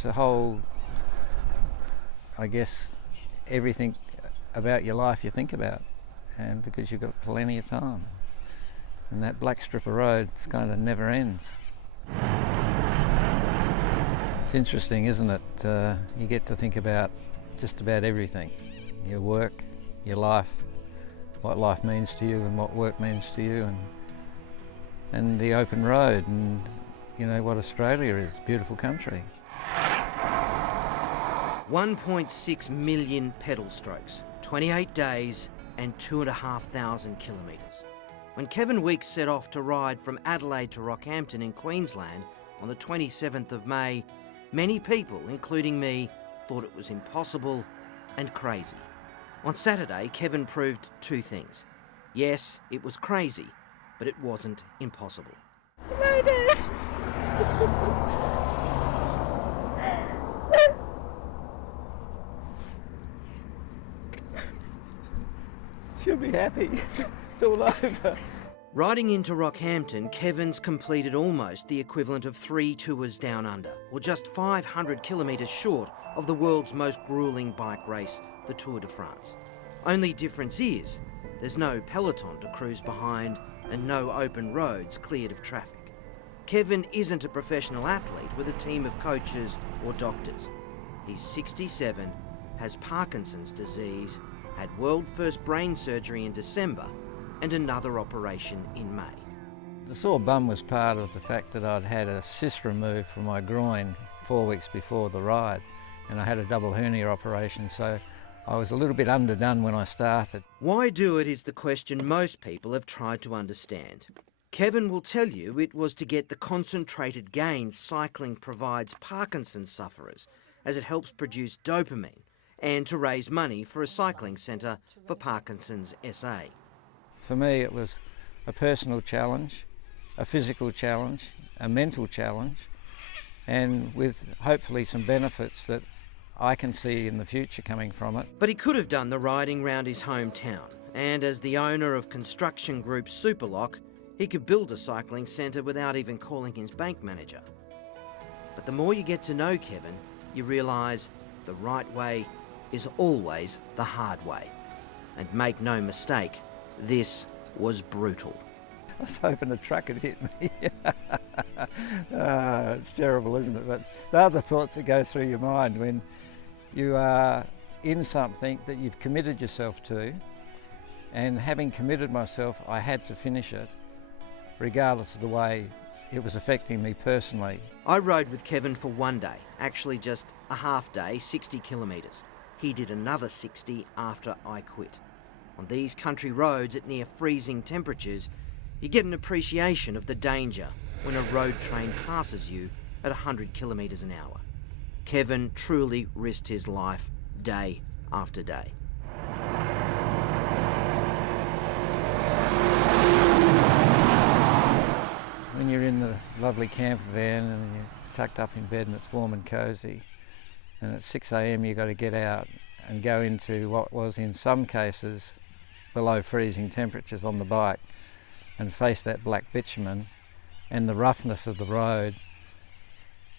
It's a whole, I guess, everything about your life you think about, and because you've got plenty of time. And that black strip of road kind of never ends. It's interesting, isn't it? You get to think about just about everything. Your work, your life, what life means to you and what work means to you, and the open road, and you know what Australia is, beautiful country. 1.6 million pedal strokes, 28 days and 2,500 kilometres. When Kevin Weeks set off to ride from Adelaide to Rockhampton in Queensland on the 27th of May, many people, including me, thought it was impossible and crazy. On Saturday, Kevin proved two things. Yes, it was crazy, but it wasn't impossible. She'll be happy. It's all over. Riding into Rockhampton, Kevin's completed almost the equivalent of 3 tours down under, or just 500 kilometres short of the world's most gruelling bike race, the Tour de France. Only difference is, there's no peloton to cruise behind and no open roads cleared of traffic. Kevin isn't a professional athlete with a team of coaches or doctors. He's 67, has Parkinson's disease, had world-first brain surgery in December and another operation in May. The sore bum was part of the fact that I'd had a cyst removed from my groin 4 weeks before the ride, and I had a double hernia operation, so I was a little bit underdone when I started. Why do it is the question most people have tried to understand. Kevin will tell you it was to get the concentrated gains cycling provides Parkinson's sufferers, as it helps produce dopamine, and to raise money for a cycling centre for Parkinson's SA. For me, it was a personal challenge, a physical challenge, a mental challenge, and with hopefully some benefits that I can see in the future coming from it. But he could have done the riding round his hometown, and as the owner of construction group Superlock, he could build a cycling centre without even calling his bank manager. But the more you get to know Kevin, you realise the right way is always the hard way. And make no mistake, this was brutal. I was hoping a truck had hit me. It's terrible, isn't it? But the other thoughts that go through your mind when you are in something that you've committed yourself to, and having committed myself, I had to finish it, regardless of the way it was affecting me personally. I rode with Kevin for one day, actually just a half day, 60 kilometres. He did another 60 after I quit. On these country roads at near freezing temperatures, you get an appreciation of the danger when a road train passes you at 100 kilometres an hour. Kevin truly risked his life day after day. When you're in the lovely camper van and you're tucked up in bed and it's warm and cosy, and at 6 a.m. you've got to get out and go into what was in some cases below freezing temperatures on the bike and face that black bitumen and the roughness of the road.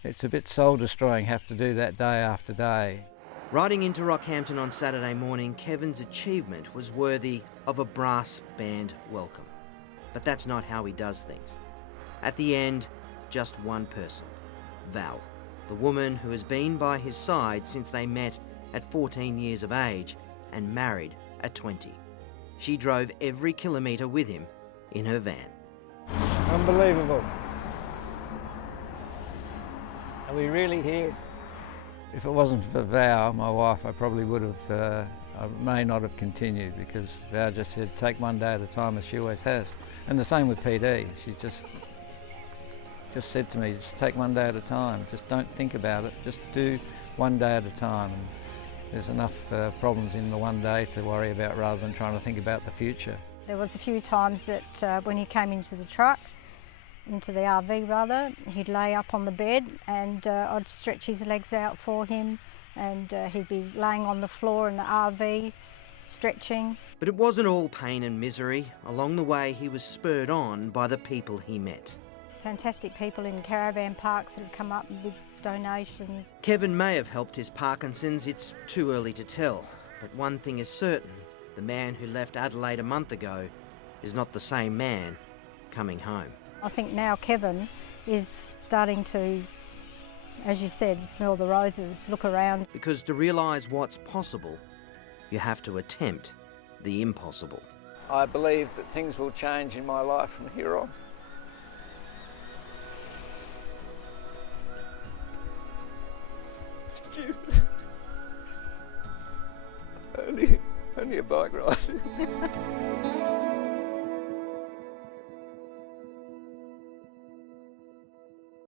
It's a bit soul destroying, have to do that day after day. Riding into Rockhampton on Saturday morning, Kevin's achievement was worthy of a brass band welcome. But that's not how he does things. At the end, just one person, Val, the woman who has been by his side since they met at 14 years of age and married at 20. She drove every kilometre with him in her van. Unbelievable. Are we really here? If it wasn't for Val, my wife, I probably would have, I may not have continued, because Val just said, take one day at a time, as she always has. And the same with PD. She just said to me, just take one day at a time, just don't think about it, just do one day at a time. And there's enough problems in the one day to worry about rather than trying to think about the future. There was a few times that when he came into the truck, into the RV rather, he'd lay up on the bed and I'd stretch his legs out for him, and he'd be laying on the floor in the RV, stretching. But it wasn't all pain and misery. Along the way he was spurred on by the people he met. fantastic people in caravan parks that have come up with donations. Kevin may have helped his Parkinson's, it's too early to tell. But one thing is certain, the man who left Adelaide a month ago is not the same man coming home. I think now Kevin is starting to, as you said, smell the roses, look around. Because to realise what's possible, you have to attempt the impossible. I believe that things will change in my life from here on. Only a bike ride.